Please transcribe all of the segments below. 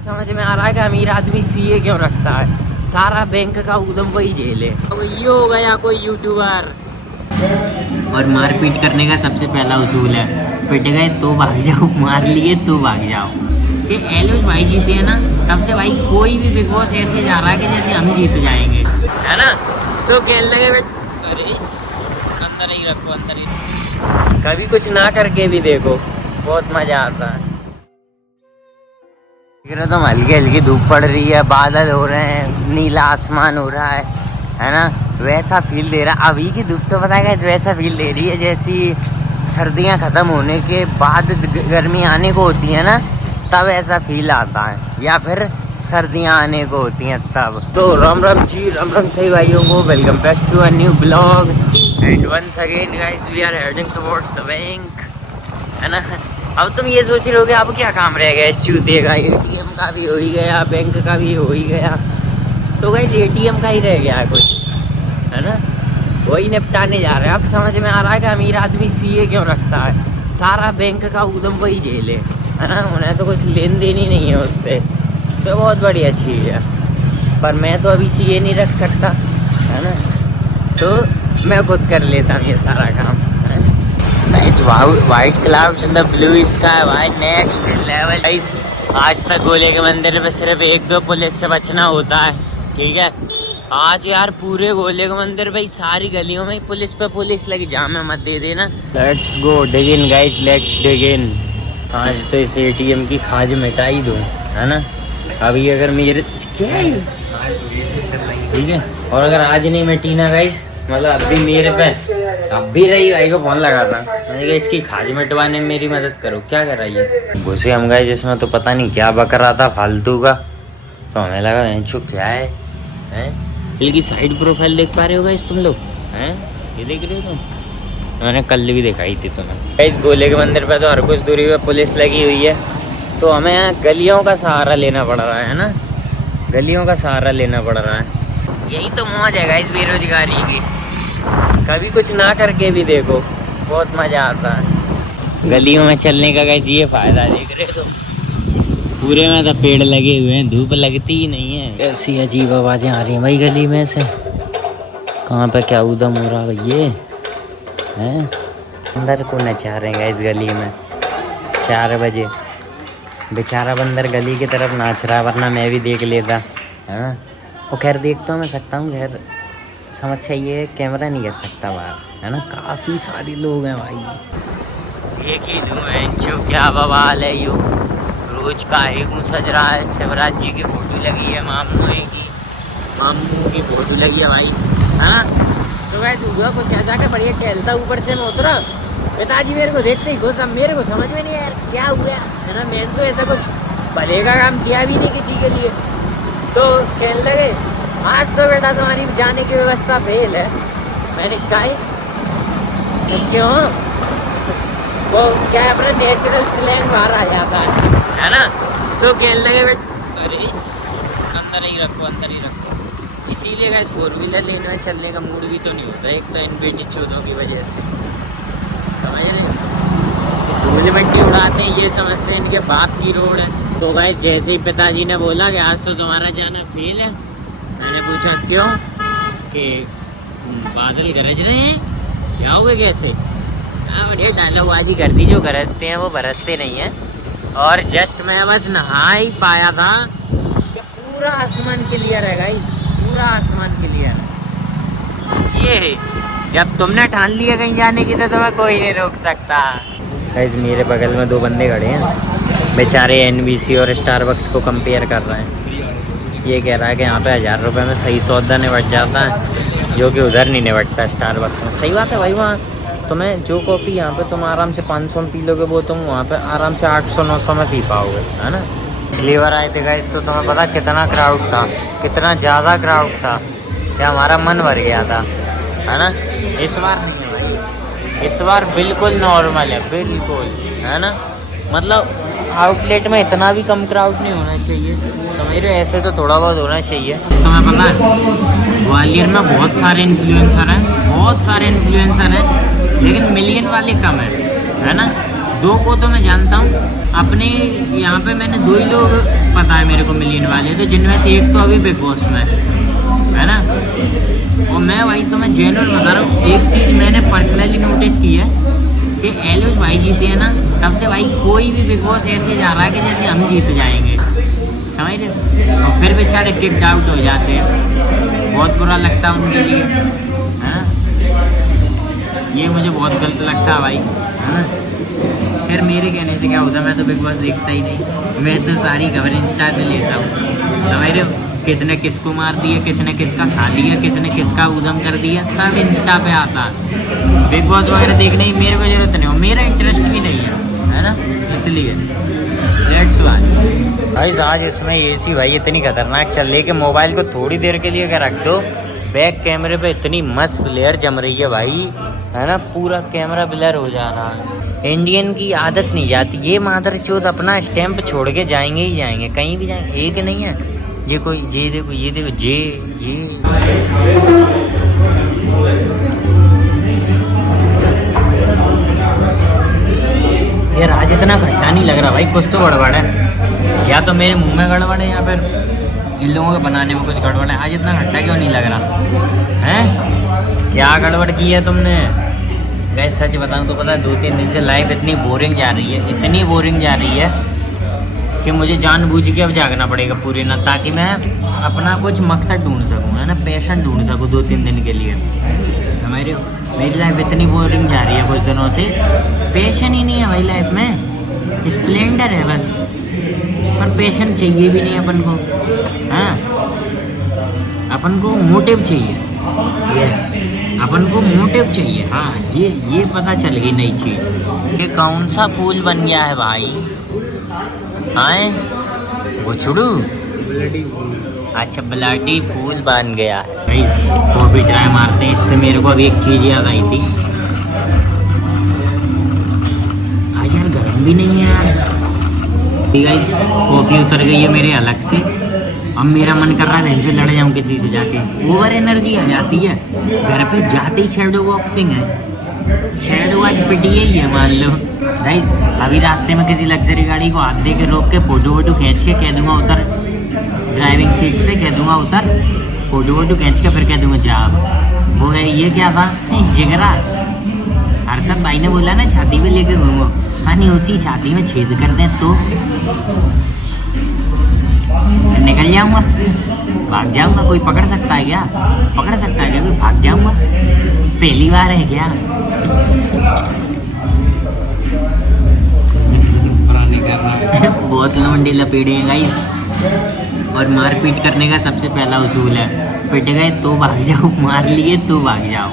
समझ में आ रहा है कि अमीर आदमी सीए क्यों रखता है, सारा बैंक का उदम वही जेल है। तो ये हो गया कोई यूट्यूबर। और मारपीट करने का सबसे पहला उसूल है, पिट गए तो भाग जाओ, मार लिए तो भाग जाओ। कि एलोज भाई जीते हैं ना, तब से भाई कोई भी बिग बॉस ऐसे जा रहा है कि जैसे हम जीत जाएंगे, है ना। तो खेल लगे, अरे अंदर ही रखो, अंदर ही। कभी कुछ ना करके भी देखो, बहुत मजा आता है। तो हल्की हल्की धूप पड़ रही है, बादल हो रहे हैं, नीला आसमान हो रहा है ना। वैसा फील दे रहा है अभी की धूप, तो पता है वैसा फील दे रही है जैसी सर्दियां ख़त्म होने के बाद गर्मी आने को होती है ना, तब ऐसा फील आता है, या फिर सर्दियां आने को होती हैं तब। तो राम राम जी, राम राम सही भाइयों को, welcome back to a new blog and once again guys we are heading towards the bank, है ना। अब तुम ये सोच रहे हो कि अब क्या काम रह गया इस चूते का, एटीएम का भी हो ही गया, बैंक का भी हो ही गया, तो गाइस एटीएम का ही रह गया है कुछ, है ना। वही निपटाने जा रहे हैं। अब समझ में आ रहा है कि अमीर आदमी सीए क्यों रखता है, सारा बैंक का उदम वही जेल है ना। उन्हें तो कुछ लेन देन ही नहीं है उससे, तो बहुत बढ़िया चीज़ है। पर मैं तो अभी सीए नहीं रख सकता, है ना, तो मैं खुद कर लेता हूँ ये सारा काम। White clouds in the blue sky, भाई नेक्स्ट लेवल। आज तक गोले के मंदिर पे सिर्फ 1-2 पुलिस से बचना होता है, ठीक है। आज यार पूरे गोले के मंदिर भाई सारी गलियों में पुलिस पे पुलिस लगी, जामे मत दे देना। Let's go dig in guys, let's dig in. आज तो इस एटीएम की खाज मिटा ही दो, है ना। अभी अगर मेरे क्या है ठीक है, और अगर आज नहीं मिटी ना गाइस, मतलब अभी मेरे पे अब भी रही भाई को फोन लगाता, मैंने कहा इसकी खाज मिटवाने में मेरी मदद करो। क्या कर रही है घुसे हम गाइस, जिसमें तो पता नहीं क्या बक रहा था फालतू का, तो हमें लगा चुप क्या है। दिल की साइड प्रोफाइल देख पा रहे हो गाइस तुम लोग, हैं ये देख रहे हो तुम, मैंने कल भी दिखाई थी तुम्हें। इस गोले के मंदिर पे तो हर कुछ दूरी पे पुलिस लगी हुई है, तो हमें यहाँ गलियों का सहारा लेना पड़ रहा है ना, गलियों का सहारा लेना पड़ रहा है। यही तो मौज है गाइस बेरोजगारी की, कभी कुछ ना करके भी देखो, बहुत मजा आता है गलियों में चलने का। गाइस ये फायदा देख रहे हो, पूरे में तो पेड़ लगे हुए हैं, धूप लगती ही नहीं है। ऐसी अजीब आवाजें आ रही हैं भाई गली में से, कहाँ पे क्या उदम हो रहा है ये हैं। बंदर को नचा रहे हैं इस गली में 4 बजे, बेचारा बंदर गली की तरफ नाच रहा है, वरना मैं भी देख लेता, है ना। और खैर देख तो मैं सकता हूँ, खैर समस्या ये है कैमरा नहीं कर सकता बाहर, है ना। काफ़ी सारे लोग हैं भाई, एक ही धुएं जो क्या बवाल है यो, रोज का एक सज रहा है। शिवराज जी की फोटो लगी है, मामू की फोटो लगी है भाई, हाँ। तो वैसे हुआ कुछ ऐसा कि बढ़िया टहलता, ऊपर से मैं उतरा, पिताजी मेरे को देखते ही घुसा, मेरे को समझ में नहीं यार क्या हुआ, है ना। मैंने तो ऐसा कुछ भले का काम किया भी नहीं किसी के लिए, तो कहने लगे आज तो बेटा तुम्हारी जाने की व्यवस्था फेल है। मैंने कहा तो क्यों, वो क्या अपने नेचुरल स्लैंग बाहर आ जाता है ना। तो कहने लगे अरे अंदर ही रखो, अंदर ही रखो। इसीलिए गाइस 4 व्हीलर लेने में चलने का मूड भी तो नहीं होता, एक तो इन बेटी चौधों की वजह से, समझ रहे, धूल मिट्टी उड़ाते हैं, ये समझते हैं इनके बाप की रोड है। तो गाइस जैसे ही पिताजी ने बोला कि आज तो तुम्हारा जाना फेल है, मैंने पूछा क्यों, कि बादल गरज रहे हैं, जाओगे कैसे। हाँ बढ़िया डायलॉगबाजी कर दी, जो गरजते हैं वो बरसते नहीं हैं। और जस्ट मैं बस नहा ही पाया था कि पूरा आसमान क्लियर है गाइस, पूरा आसमान क्लियर है। ये है जब तुमने ठान लिया कहीं जाने की, तो तुम्हें कोई नहीं रोक सकता। गाइस मेरे बगल में 2 बंदे खड़े हैं, बेचारे एनबीसी और स्टारबक्स को कंपेयर कर रहे हैं। ये कह रहा है कि यहाँ पे 1000 रुपये में सही सौदा निपट जाता है, जो कि उधर नहीं निपटता स्टारबक्स में। सही बात है भाई, वहाँ तुम्हें जो कॉफ़ी यहाँ पे तुम आराम से 500 में पी लोगे, वो तुम वहाँ पे आराम से 800-900 में पी पाओगे, है ना। फ्लेवर आए थे गाइस, तो तुम्हें पता कितना क्राउड था, कितना ज़्यादा क्राउड था, क्या हमारा मन भर गया था, है ना। इस बार नहीं है भाई, इस बार बिल्कुल नॉर्मल है, बिल्कुल, है ना। मतलब आउटलेट में इतना भी कम क्राउड नहीं होना चाहिए, समझ रहे, ऐसे तो थोड़ा बहुत होना चाहिए। तुम्हें पता है ग्वालियर में बहुत सारे इन्फ्लुएंसर हैं, बहुत सारे इन्फ्लुएंसर हैं, लेकिन मिलियन वाले कम है ना। 2 को तो मैं जानता हूँ, अपने यहाँ पे मैंने 2 ही लोग पता है मेरे को मिलियन वाले, तो जिनमें से एक तो अभी बिग बॉस में है ना। और मैं भाई तो मैं जेन्युइन बता रहा हूँ, एक चीज़ मैंने पर्सनली नोटिस की है कि एलोस भाई जीते हैं ना, तब से भाई कोई भी बिग बॉस ऐसे जा रहा है कि जैसे हम जीत जाएंगे, समझ रहे। और फिर बेचारे किक आउट हो जाते हैं, बहुत बुरा लगता है उनके लिए, है ना। ये मुझे बहुत गलत लगता है भाई, है ना। फिर मेरे कहने से क्या होता है, मैं तो बिग बॉस देखता ही नहीं, मैं तो सारी खबर इंस्टा से लेता हूँ, समझ रहे हो। किसने किसको मार दिया, किसने किसका खा लिया, किसने किसका उधम कर दिया, सब इंस्टा पे आता है। बिग बॉस वगैरह देखने की मेरे को जरूरत नहीं हो, मेरा इंटरेस्ट भी नहीं है ना, इसलिए दैट्स व्हाई। गाइस आज इसमें एसी भाई इतनी खतरनाक चल रही है कि मोबाइल को थोड़ी देर के लिए अगर रख दो, बैक कैमरे पे इतनी मस्त ब्लेयर जम रही है भाई, है ना, पूरा कैमरा ब्लेयर हो जाना। इंडियन की आदत नहीं जाती, ये मादरचोद अपना स्टैंप छोड़ के जाएंगे ही जाएंगे, कहीं भी जाएंगे। एक नहीं है ये कोई, ये देखो जे ये यार आज इतना खट्टा नहीं लग रहा भाई, कुछ तो गड़बड़ है, या तो मेरे मुंह में गड़बड़ है या फिर इन लोगों के बनाने में कुछ गड़बड़ है। आज इतना खट्टा क्यों नहीं लग रहा है, क्या गड़बड़ की है तुमने। गैस सच बताऊं तो पता है 2-3 दिन से लाइफ इतनी बोरिंग जा रही है, इतनी बोरिंग जा रही है कि मुझे जानबूझ के अब जागना पड़ेगा पूरी ना, ताकि मैं अपना कुछ मकसद ढूंढ सकूँ, है ना, पैशन ढूंढ सकूँ 2-3 दिन के लिए, समझ रहे हो। मेरी लाइफ इतनी बोरिंग जा रही है कुछ दिनों से, पैशन ही नहीं है भाई लाइफ में, स्प्लेंडर है बस, पर पैशन चाहिए भी नहीं अपन को, हाँ अपन को मोटिव चाहिए, यस अपन को मोटिव चाहिए। हाँ ये पता चल गई नई चीज़ कि कौन सा फूल बन गया है भाई, आए गुचड़ू, अच्छा ब्लडी फूल बन गया। कॉफी ट्राई मारते हैं, इससे मेरे को अभी एक चीज़ याद आई थी, आज यार गर्म भी नहीं है यार, ठीक है। कॉफ़ी उतर गई है मेरे अलग से, अब मेरा मन कर रहा है जो लड़ जाऊँ किसी से जाके, ओवर एनर्जी आ जाती है। घर पे जाते ही शैडो बॉक्सिंग है, शैडो आज पिटिए ही है मान लो। गाइस अभी रास्ते में किसी लग्जरी गाड़ी को हाथ दे के रोक के फोटो वोटो खींच के कह दूंगा उतर, ड्राइविंग सीट से कह दूंगा उतर, फोटो वोटो खींच के फिर कह दूंगा जा। वो है ये क्या था, जिगरा हर्षद भाई ने बोला ना छाती पे लेके घूमो, हाँ नहीं उसी छाती में छेद कर दें तो निकल जाऊंगा, भाग जाऊंगा, कोई पकड़ सकता है क्या, पकड़ सकता है क्या कोई, भाग जाऊंगा, पहली बार है क्या। बहुत लौंडे लपेड़े हैं गाइस, और मारपीट करने का सबसे पहला उसूल है, पिट गए तो भाग जाओ, मार लिए तो भाग जाओ,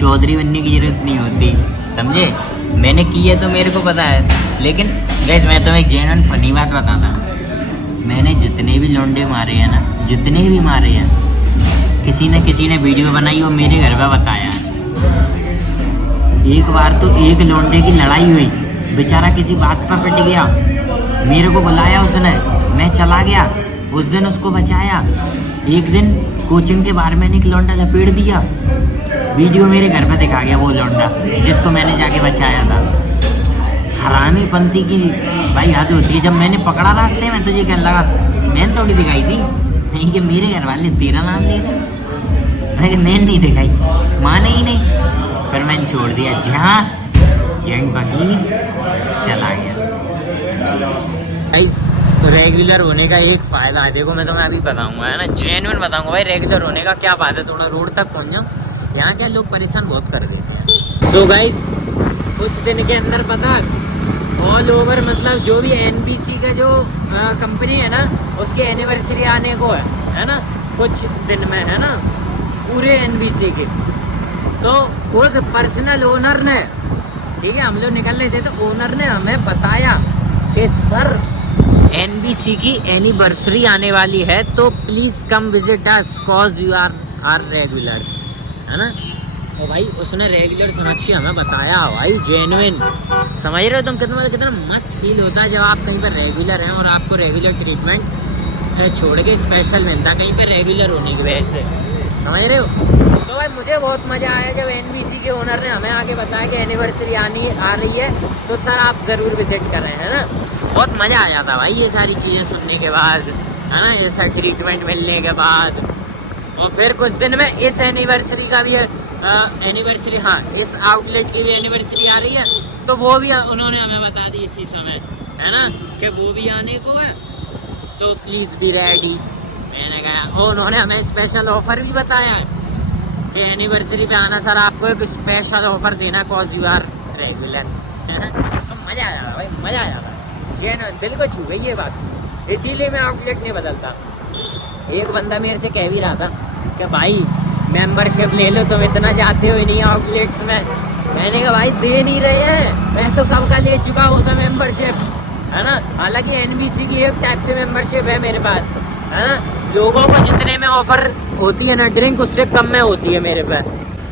चौधरी बनने की जरूरत नहीं होती, समझे। मैंने की है तो मेरे को पता है, लेकिन गाइस मैं तुम्हें एक जेन्युइन फनी बात बताता, मैंने जितने भी लौंडे मारे हैं ना, जितने भी मारे हैं, किसी ने वीडियो बनाई और मेरे घर पे बताया। एक बार तो एक लौंडे की लड़ाई हुई, बेचारा किसी बात पर पिट गया, मेरे को बुलाया उसने, मैं चला गया, उस दिन उसको बचाया। एक दिन कोचिंग के बाहर मैंने एक लौंडा लपेट दिया, वीडियो मेरे घर पे दिखा गया वो लौंडा जिसको मैंने जाके बचाया था। हरामी पंथी की भाई याद होती है, जब मैंने पकड़ा रास्ते में तुझे क्या लगा, मैंने थोड़ी दिखाई थी, नहीं कि मेरे घर वाले तेरा नाम ले रहे, मैंने नहीं दिखाई, माने ही नहीं, फिर मैंने छोड़ दिया, जहाँ जैन फकीर चला गया। गाइस रेगुलर होने का एक फ़ायदा है, देखो मैं तुम्हें अभी बताऊंगा, है ना, जेन्युइन बताऊंगा भाई, रेगुलर होने का क्या फ़ायदा, थोड़ा रोड तक पहुंच जाओ, यहाँ क्या लोग परेशान बहुत कर देते हैं। सो गाइस कुछ दिन के अंदर पता ऑल ओवर मतलब जो भी NBC का जो कंपनी है ना, उसकी एनिवर्सरी आने को है ना, कुछ दिन में, है ना, पूरे NBC के, तो खुद पर्सनल ओनर ने, ठीक है, हम लोग निकल रहे थे तो ओनर ने हमें बताया कि सर NBC की एनिवर्सरी आने वाली है, तो please come visit us cause you are regulars, है ना। और भाई उसने रेगुलर समझ के हमें बताया भाई, जेन्युइन, समझ रहे हो तुम, कितना मस्त फील होता है जब आप कहीं पर रेगुलर हैं और आपको रेगुलर ट्रीटमेंट छोड़ के स्पेशल मिलता है कहीं पर रेगुलर होने की वजह से, समझ रहे हो। तो भाई मुझे बहुत मज़ा आया जब NBC के ओनर ने हमें आके बताया कि एनिवर्सरी आ रही है, तो सर आप ज़रूर विजिट कर रहे हैं ना। बहुत मज़ा आ जाता भाई ये सारी चीज़ें सुनने के बाद, है ना, ऐसा ट्रीटमेंट मिलने के बाद। और फिर कुछ दिन में इस एनिवर्सरी का भी एनिवर्सरी, हाँ, इस आउटलेट की भी एनिवर्सरी आ रही है, तो वो भी उन्होंने हमें बता दी इसी समय, है ना, कि वो भी आने को है, तो प्लीज़ बी रेडी। मैंने कहा, और उन्होंने हमें स्पेशल ऑफर भी बताया है कि एनिवर्सरी पे आना सर, आपको एक स्पेशल ऑफर देना कॉज यू आर रेगुलर, है ना। तो मज़ा आ जाता भाई, मज़ा आ जाता है, दिल को छू गई ये बात, इसीलिए मैं आउटलेट नहीं बदलता। एक बंदा मेरे से कह भी रहा था कि भाई मेंबरशिप ले लो, तुम इतना जाते हो नहीं आउटलेट्स में। मैंने कहा भाई दे नहीं रहे हैं, मैं तो कब का ले चुका होता मेंबरशिप, है ना। हालांकि NBC की एक टाइप से मेंबरशिप है मेरे पास, है ना। लोगों को जितने में ऑफर होती है ना ड्रिंक, उससे कम में होती है मेरे पे।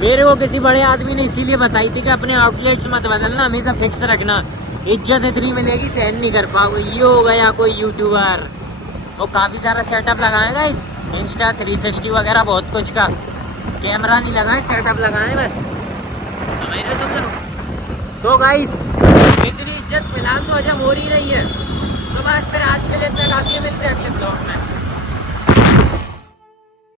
मेरे को किसी बड़े आदमी ने इसीलिए बताई थी कि अपने आउटलेट्स मत बदलना, हमेशा फिक्स रखना, इज्जत इतनी मिलेगी सहन नहीं कर पाओगे। ये हो गया कोई यूट्यूबर, वो काफ़ी सारा सेटअप लगाएगा इस इंस्टा 360 वगैरह बहुत कुछ का, कैमरा नहीं लगाए, सेटअप लगाए बस, समझ रहे हो तुम लोग। तो गाइस इतनी इज्जत फिलहाल तो हजम हो ही रही है, तो बस फिर आज के लिए इतना काफ़ी, मिलते हैं अगले